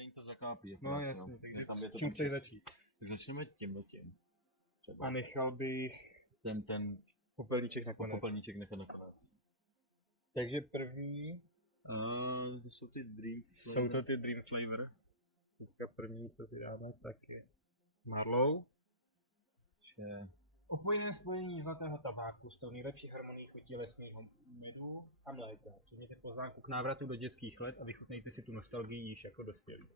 není to zakápí. No jasně, takže tam je to čím chceš začít? Tak začneme tímhletím. A nechal bych Ten popelníček nakonec. popelníček nechat nakonec. Takže první To jsou ty Dream jsou to ty Dream Flavor. Teďka první, co si dáme, tak je Marlow. Opojené spojení zlatého tabáku s tou nejlepší harmonií chutí lesního medu a mléka. Přijměte pozvánku k návratu do dětských let a vychutnejte si tu nostalgii již jako dospělí.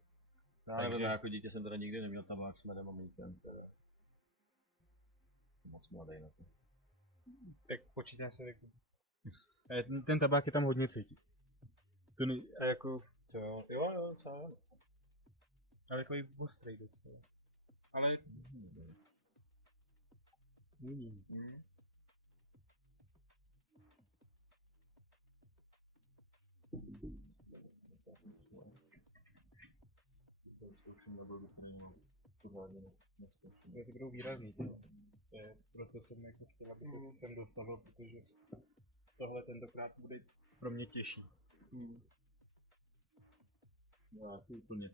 Já nevím, já jako dítě jsem teda nikdy neměl tabák s medem a mlíkem. Moc mladý na to. Tak počítám se věku. Ten tabák je tam hodně cítit. To ne, a jako... Jo, co? Ale takový ostrý docela. Ale... Je to budou výrazný, tyhle. Proto jsem jako chtěl, aby se sem dostavil, protože tohle tentokrát bude pro mě těžší. Já to úplně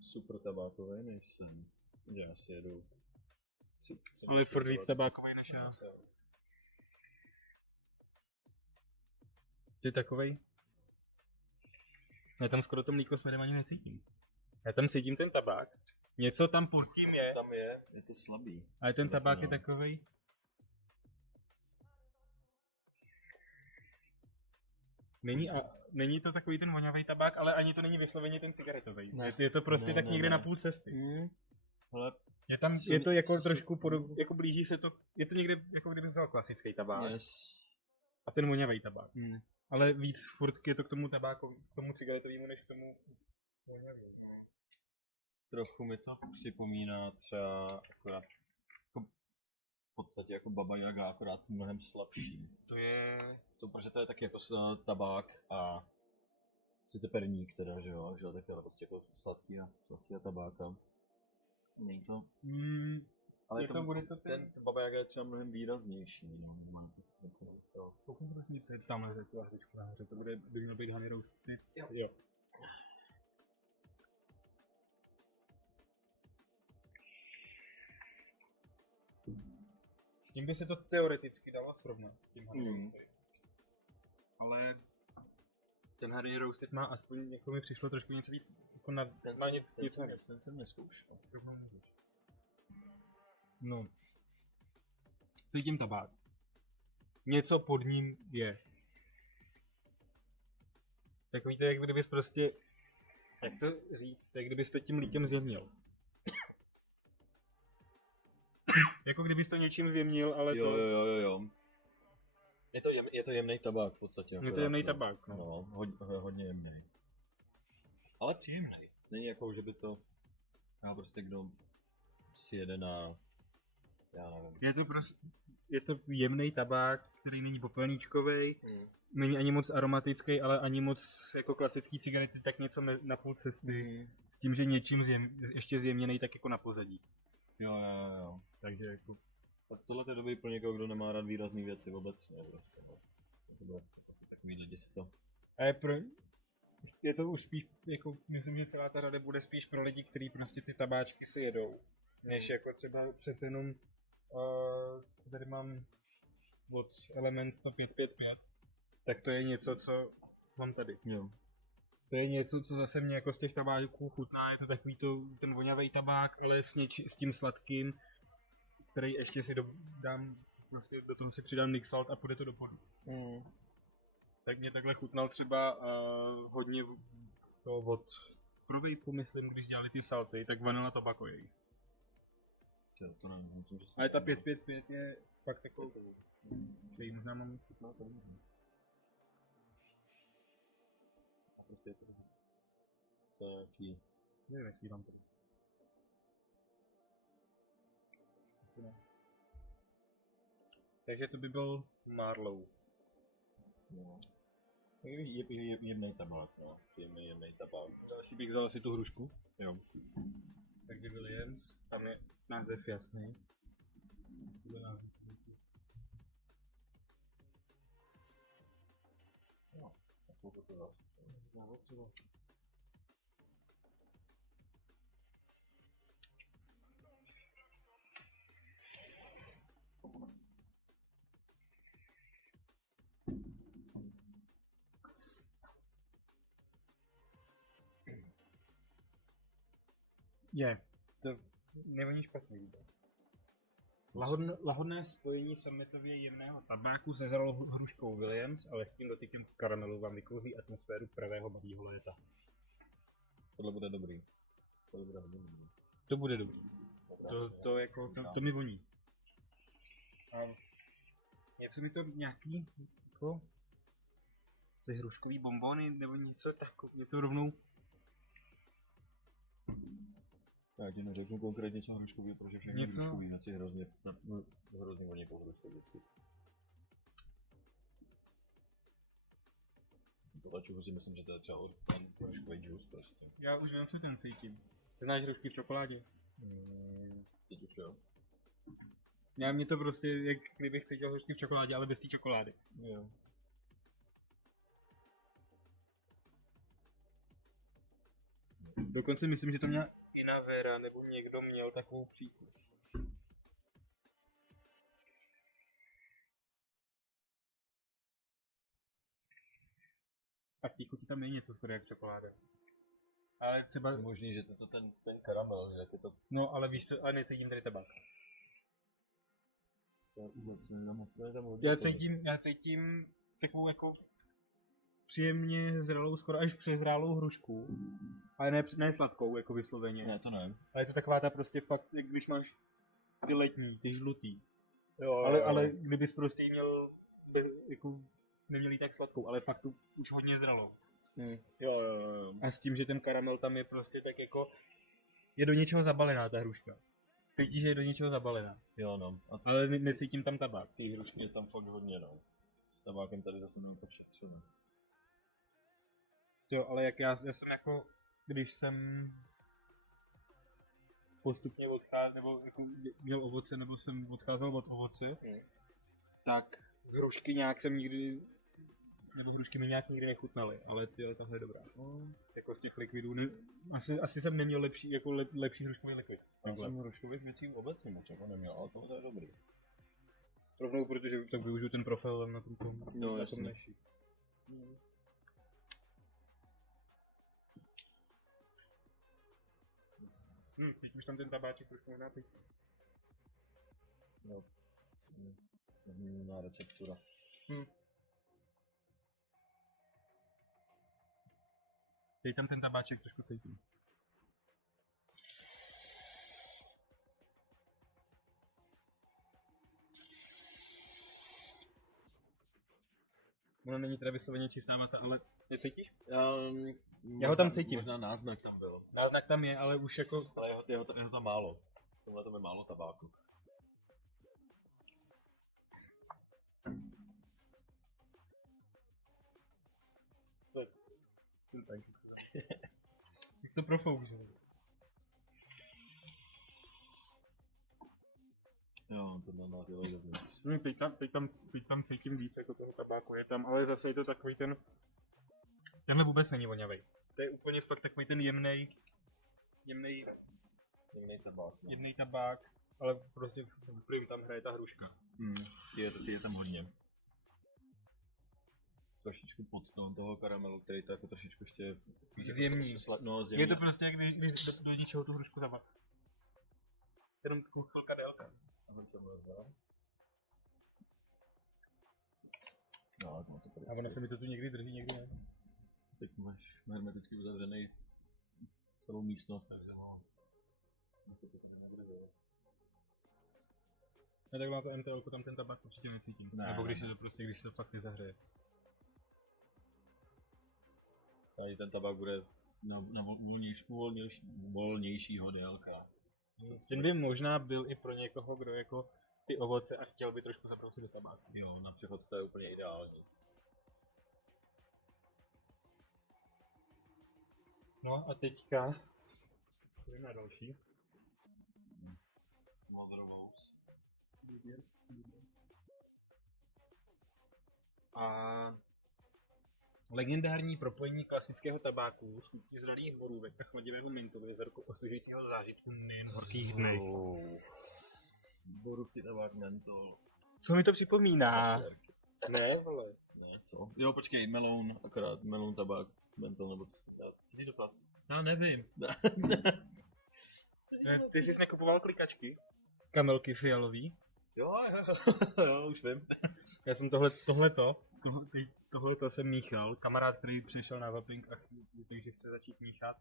super tabákový, než jsem. Já si jedu. Ale furt víc tabákový než já. Ty takovej? Já tam skoro to mlíko s medem ani necítím. Já tam cítím ten tabák. Něco tam pod tím je. Tam je to slabý. Ale ten tabák je takovej. Není to takový ten voňavý tabák, ale ani to není vysloveně ten cigaretový. Je to prostě tak někde na půl cesty. Ale je to jako trošku podobně, jako blíží se to, je to někde jako kdyby vzal klasický tabák. Yes. A ten voňavý tabák. Ale víc furt je to k tomu tabákovi, k tomu cigaretovému, než k tomu voňavému. Trochu mi to připomíná třeba akorát jako v podstatě jako Baba Yaga, akorát mnohem slabší. To je... Protože to je taky jako tabák a sice perník teda, že jo, taky ale prostě jako sladký a tabáka. Není to? Ale ten Baba Yaga je třeba mnohem výraznější, no, normálně to. Pokud prostě se tamhle za tu lahvičku nahoře, to by měl být honey roast. Jo. S tím by se to teoreticky dalo srovnat, s tím honey roastem. Ale ten honey roasted má aspoň, jako mi přišlo trošku něco víc, jako má něco víc. Ten jsem neskoušel. No. Cítím tabák. Něco pod ním je. Takový to, jak kdybys prostě, jak to říct, jak kdybys to tím mlíkem zjemnil. Jako kdybys to něčím zjemnil, ale to... Jo. Je to jemný tabák v podstatě. Je to jemný tabák, no. Hodně jemný. Ale příjemný. Není jako, že by to... Já prostě kdo si jede na... Já nevím. Je to jemný tabák, který není popelníčkovej, není ani moc aromatický, ale ani moc jako klasický cigarety, tak něco na půl cesty. S tím, že něčím ještě zjemněný tak jako na pozadí. Jo. Takže jako... Tak tohle je dobrý pro někoho, kdo nemá rád výrazný věci obecně. Prostě, no. To bude takový lidi si to... A je to už spíš, jako myslím, že celá ta rada bude spíš pro lidi, kteří prostě ty tabáčky si jedou. Než jako třeba přece jenom tady mám od Element 555, tak to je něco, co mám tady. Jo. To je něco, co zase mě jako z těch tabáků chutná, je to takový ten voňavý tabák, ale s tím sladkým, který ještě si dám, vlastně do toho si přidám Nick Salt a půjde to do podu. Tak mě takhle chutnal třeba hodně to od Provejpu, myslím, když dělali ty salty, tak Vanilla Tobacco je. To nevím, ale ta 555 je fakt takovou, že ji možná mám chutnat. A prostě je to dobrý. To je jaký? Nevysílám to. Takže to by byl Marlow. No. Jemnej tabák, no. Jemnej tabák. Další bych vzal asi tu hrušku. Jo. Takže Williams, tam je název jasný. No, tak to zase. Je. To nevoní špatně vůbec. Lahodné spojení sametově jemného tabáku se zralou hruškou Williams a lehkým dotykem karamelu vám vykouří atmosféru pravého malého léta. Tohle bude dobrý. To bude hodně dobrý. To bude dobrý. To mi voní. A něco mi to nějaký, jako, ty hruškový bonbony nebo něco takový, je to rovnou. Já ti neřeknu konkrétně co hruškový, protože všechny něco... hruškový věci hrozně voní po hrušce vždycky. Tohle si myslím, že to je třeba ten hruškový džus prostě. Já už vím, co ten cítím. Ty znáš hrušky v čokoládě? Teď už jo. Já mě to prostě, jak kdybych cítil hrušky v čokoládě, ale bez té čokolády. Jo. Dokonce myslím, že to měla Inavera, nebo někdo měl takovou příchuť. A v té chuti tam je něco skoro jak čokoláda. Ale třeba... Je možný, že to ten karamel, že je to... No, ale víš co, ale necítím tady tabák. Já cítím takovou jako příjemně zralou, skoro až přezrálou hrušku. Ale ne sladkou, jako vysloveně. Ne, to nevím. Ale je to taková ta prostě fakt, jak když máš ty letní, ty žlutý. Jo. Ale kdybys prostě měl, jako, neměl jí tak sladkou, ale fakt tu už hodně zralou. Jo. A s tím, že ten karamel tam je prostě tak jako, je do něčeho zabalená ta hruška. Cítíš, že je do něčeho zabalená. Jo no. Ale necítím tam tabák. Ty hrušky je tam fakt hodně no. S tabákem tady zase neúplně šetříme. Jo, ale jak já jsem jako, když jsem postupně odcházel, nebo jako měl ovoce, nebo jsem odcházel od ovoce, tak hrušky nějak jsem nikdy, nebo hrušky mi nějak nikdy nechutnaly, ale tohle je dobrá. Jako z těch likvidů, asi jsem neměl lepší, jako lepší hruškový likvid. Já jsem hruškových věcí obecně moc jako neměl, ale tohle je dobrý. Rovnou, protože tak využiju ten profil na tom, no, na tom neší. Teď už tam ten tabáček trošku možná cítím. No. Jiná receptura. Teď tam ten tabáček trošku cítím. Ono není teda vysloveně čistá mata, ale necítíš? Já ho tam cítím. Možná náznak tam byl. Náznak tam je, ale už jako... Ale jeho tam málo. Tohle tam je málo tabáku. Jak to profouk, že? Jo, to má dělat dobře. Teď tam cítím víc jako toho tabáku, je tam, ale zase je to takový ten... Tenhle vůbec není voňavej. To je úplně fakt takový ten jemnej tabák. No. Jemnej tabák, ale prostě vplyv tam hraje ta hruška. Ty je tam hodně. Trošičku pod toho karamelu, který to jako trošičku ještě... Zjemný. Zjemný. Je to prostě jak když do něčeho tu hrušku zabal. Jenom takovou chvilka délka. No, a ono se mi to tu někdy drží, někdy ne. Teď máš hermeticky uzavřený celou místnost, takže no... Ne, tak má to MTL, tam ten tabák určitě necítím. Ne, nebo když se to prostě, když se to fakt nezahřeje. Tady ten tabák bude na volnějšího délka. Ten by možná byl i pro někoho, kdo jako ty ovoce a chtěl by trošku zabrousit do tabáku. Jo, na přechod to je úplně ideální. No a teďka jdeme na další. Motherbox. A legendární propojení klasického tabáku s chutí zralých borůvek a chladivého mintu je vzorku osvěžujícího zážitku nejen horkých dnech. Borůvky, tabák, mentol. Co mi to připomíná? Ne, vole. Ne, co? Jo, počkej, melon, akorát melon, tabák, mentol, nebo co ti dopad? Já nevím. Ty jsi nekupoval klikačky? Kamelky fialový? Jo, už vím. Já jsem tohleto jsem míchal, kamarád, který přišel na vaping a takže chce začít míchat.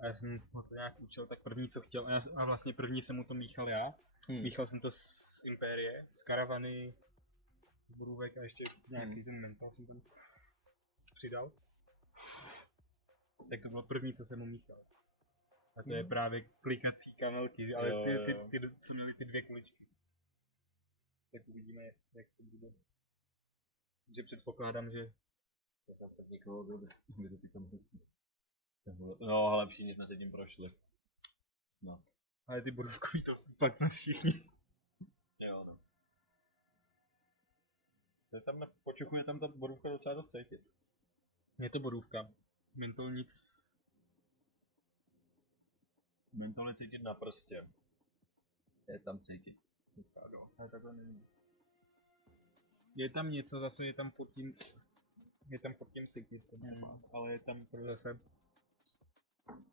A já jsem ho to nějak učil, tak první co chtěl, a vlastně první jsem mu to míchal já. Míchal jsem to z Imperie, z karavany, z borůvek a ještě nějaký ten mental jsem tam přidal. Tak to bylo první, co jsem mu míchal. A to je právě klikací kamelky, ale ty co měly ty 2 kuličky. Tak uvidíme, jak to bude. Že předpokládám, že... Tam se někoho kdy ty kamelky. No, ale všichni jsme se tím prošli. Snad. Ale ty borůvkový to fakt ne všichni. Jo, no. To je tam na počuchu, je tam ta borůvka docela dost cítit. Je to borůvka. Mentol nic... Mentol je cítit na prstě. Je tam cítit. Ale takhle není. Je tam něco, zase je tam pod tím... Je tam pod tím cítit. Ale je tam zase...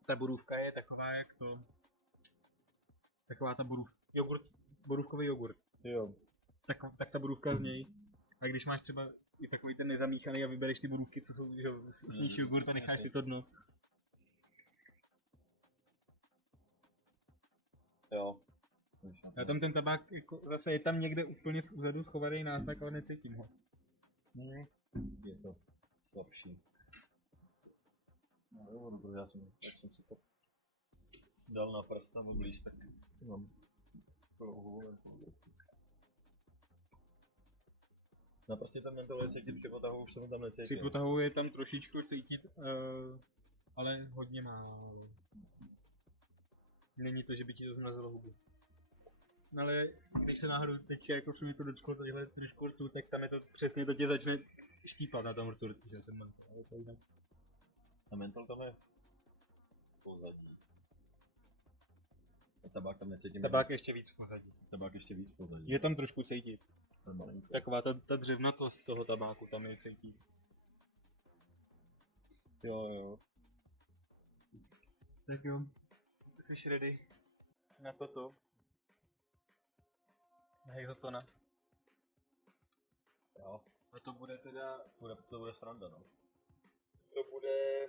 Ta borůvka je taková jak to... Taková ta borůvkový jogurt. Jo. Tak ta borůvka z něj. A když máš třeba i takový ten nezamíchaný a vybereš ty borůvky, co jsou, že sníš jogurt a necháš si to dno. Jo. A tam ten tabák, jako, zase je tam někde úplně vzadu schovaný náznak, ale necítím ho. Je to slabší. No jo, dobře, jak jsem si to dal na prst nebo blíž, tak mám na prostě ten mentol je cítit, při potahu už jsem tam necítil. Při potahu je tam trošičku cítit, ale hodně málo. Není to, že by ti to zmrazilo hubu. No ale když se náhodou teďka jako mi to dočklo tadyhle trošku rtu, tak tam je to přesně, to tě začne štípat na tom rtu, že ten mentol, ale to jinak. A mentol tam je pozadí. A tabák tam necítím. Tabák ještě víc pozadí. Tabák ještě víc pozadí. Je tam trošku cítit. Taková ta dřevnatost toho tabáku tam je cítit. Jo. Tak jo. Jsi ready na toto? Na hexatona. Jo. A to bude teda... To bude sranda, no. To bude...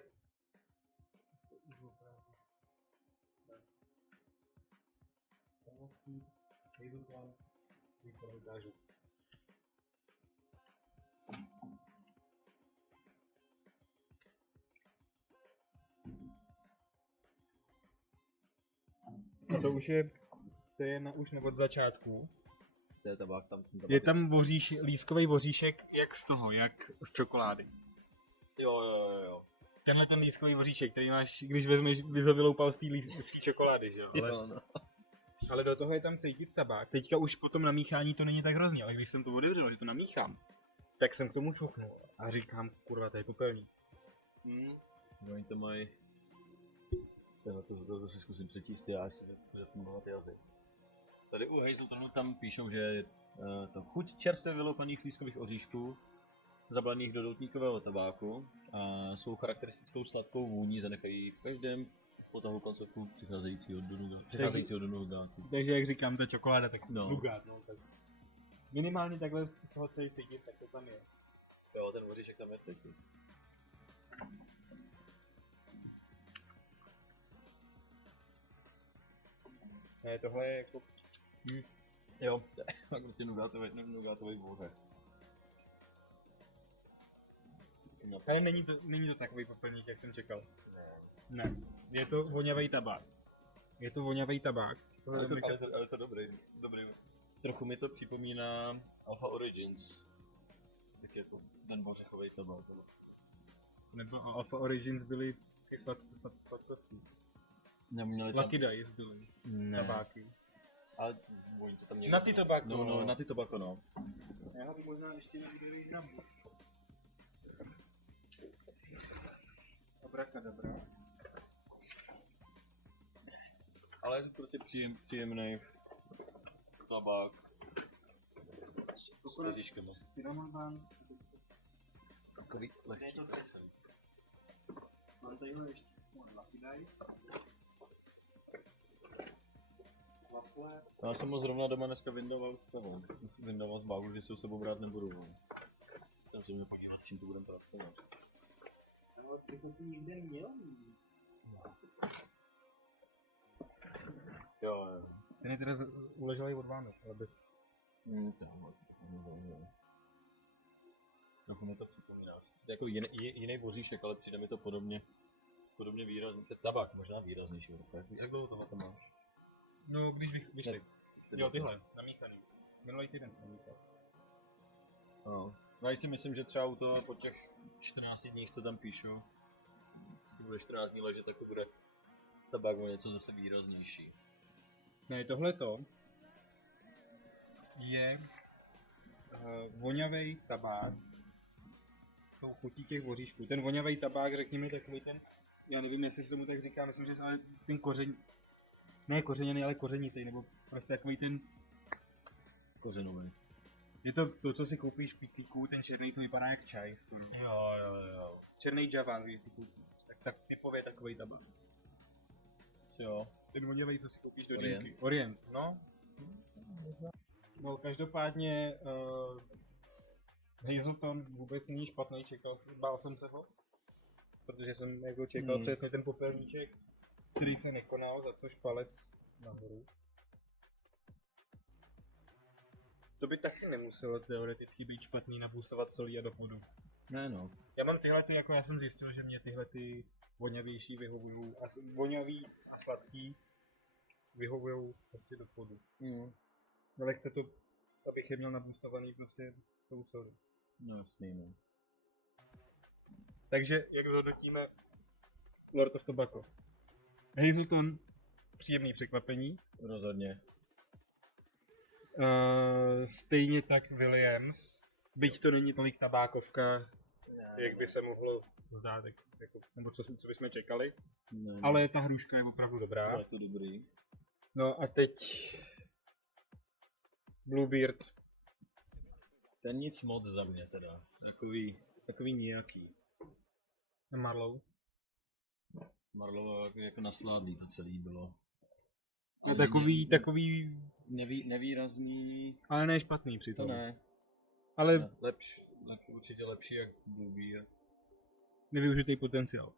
A to už je... To je už od začátku. To je tabák tam. Je tam lískový voříšek jak z toho, jak z čokolády. Jo. Tenhle ten lískový voříšek, který máš, když vezmeš, bys ho vyloupal z té čokolády, že jo? Ale do toho je tam cítit tabák. Teďka už po tom namíchání to není tak hrozně, ale když jsem to otevřel, že to namíchám, tak jsem k tomu čuchnul a říkám, kurva, to je popelný. No, oni to mají... To si zkusím přečíst, já až si zapomínat jazyk. Tady u Hazeltonu tam píšou, že je to chuť čerstvě vyloupaných lískových oříšků, zabalených do doutníkového tabáku a svou charakteristickou sladkou vůní zanechají v každém potahu koncovku přicházejícího do nugátu. Takže jak říkám, ta čokoláda, tak nugát, no. Tak minimálně takhle z toho celý cítit, tak to tam je. Jo, ten oříšek tam je cítit. Ne, tohle je jako... Jo, tak prostě nugátový bouře. Ale není to takový popelník, jak jsem čekal. Ne. Je to voňavý tabák. Ale to dobrý. Trochu mi to připomíná Alpha Origins. Tak jako ten ořechový tabák. Nebo Alpha Origins byly ty sladkosti. Neměli Lucky Dice byly tabáky. Ale oni to tam někdo... Na ty tobáko. No, na ty tobáko, no. Já ho možná ještě nebudu gram. Abrakadabra. Ale je to prostě příjemný tabák s oříškami. Cinnamon. Takový lehčí. Mám tadyhle ještě Lucky Dice. wafle. Já jsem ho zrovna doma dneska vyndoval z toho. Vyndoval z bágu, že si ho sebou brát nebudu. No. Já se mě podívat, s čím to budeme pracovat. Ale ty to nikde neměl. Jo. Ten je teda uleželý od Vánoc, ale bez... Trochu mi to připomíná. To je jako jiný voříšek, ale přijde mi to podobně výrazný. Ten tabák možná výraznější. Jak dlouho to máš? No, když vyšli. Jo, tyhle, namíchaný. Minulý týden jsem namíchal. No. No já si myslím, že třeba u toho po těch 14 dních, co tam píšu, když bude 14 dní ležet, tak to bude tabák o něco zase výraznější. Ne, tohleto je voňavý tabák s tou chutí těch voříšků. Ten voňavý tabák, řekněme takový ten, já nevím, jestli se tomu tak říká, myslím, že ale ten kořen, ne kořeněný, ale kořenitý, nebo prostě takový ten Kořenový. Je to, co si koupíš v pitlíku, ten černý, to vypadá jak čaj skoro. Jo. Černý Javan, když si koupíš. Tak typově takový tabák. Jo. Ten voňavý, co si koupíš do Orient. drinky. Orient, no. No, každopádně Hazelton vůbec není špatný, bál jsem se ho. Protože jsem jako čekal přesně ten popelníček, který se nekonal, za což palec nahoru. To by taky nemuselo teoreticky být špatný naboostovat solí a do vodu. Ne no. Já mám tyhle, jako já jsem zjistil, že mě tyhle ty voňavější vyhovují, a voňavý a sladký vyhovují prostě do vodu. Ale chce to, abych je měl naboostovaný prostě tou solí. No jasný no. Takže jak zhodnotíme Lord of Tobacco? Hazelton, příjemný překvapení. Rozhodně. Stejně tak Williams, byť to není tolik tabákovka, jak by se mohlo zdát, jako, nebo co bychom čekali. Ne. Ale ta hruška je opravdu dobrá. Je to dobrý. No a teď Bluebeard. Ten nic moc za mě teda. Takový nějaký. A Marlowe. Marlowe jako nasládlý to celý bylo. No, takový nevýrazný. Ale ne špatný přitom. To ne. Ale ne, určitě lepší jak Bluebeard. Nevyužitý potenciál.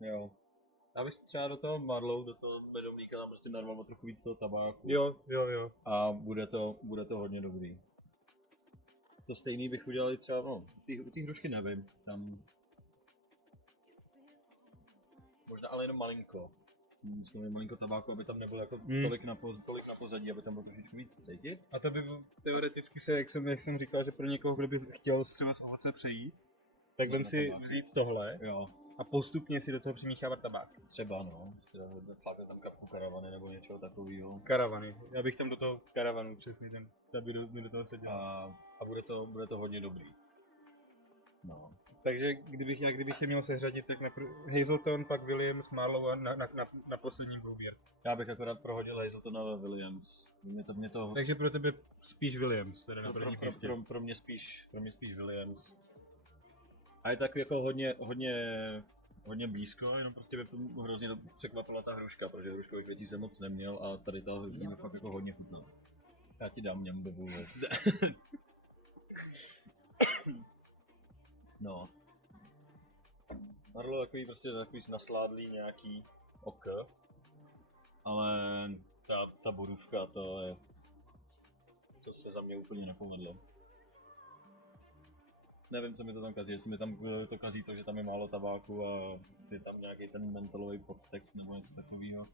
Jo. Já bych třeba do toho Marlowe, do toho medovníka tam prostě narval trochu víc toho tabáku. Jo. A bude to hodně dobrý. To stejný bych udělal i třeba, no, u té hrušky nevím, tam... Možná ale jenom malinko. Myslím, malinko tabáku, aby tam nebylo jako tolik na pozadí, aby tam bylo trošičku víc cítit. A to by teoreticky se, jak jsem říkal, že pro někoho, kdo by chtěl třeba z ovoce přejít, tak vem si vzít tohle a postupně si do toho přimíchávat tabák. Třeba no, flákat tam kapku karavany nebo něčeho takového. Karavany, já bych tam do toho karavanu přesně ten, aby do toho seděl. A bude to hodně dobrý. No. Takže kdybych je měl seřadit, tak Hazelton, pak Williams, Marlowe a na posledním Bluebeard. Já bych akorát prohodil Hazeltona a Williams. Mě to... Takže pro tebe spíš Williams, teda na první místě. Pro mě spíš Williams. A je tak jako hodně blízko, jenom prostě by hrozně překvapila ta hruška, protože hruškových věcí jsem moc neměl a tady ta hruška mi fakt jako hodně chutná. Já ti dám něm dobu. No. Marlo takový nasládlý nějaký ok. Ale ta borůvka to se za mě úplně nepovedlo. Nevím, co mi to tam kazí, jestli mi tam to kazí to, že tam je málo tabáku a je tam nějaký ten mentolový podtext nebo něco takového.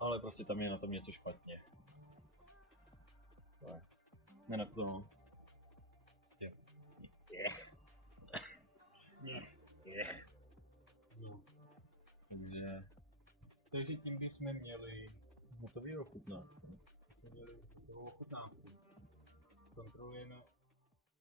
Ale prostě tam je na tom něco špatně. Tak. Jinak to No. Takže tím bychom měli hotový ochutnávku. ochutnávku. Kontrolujeme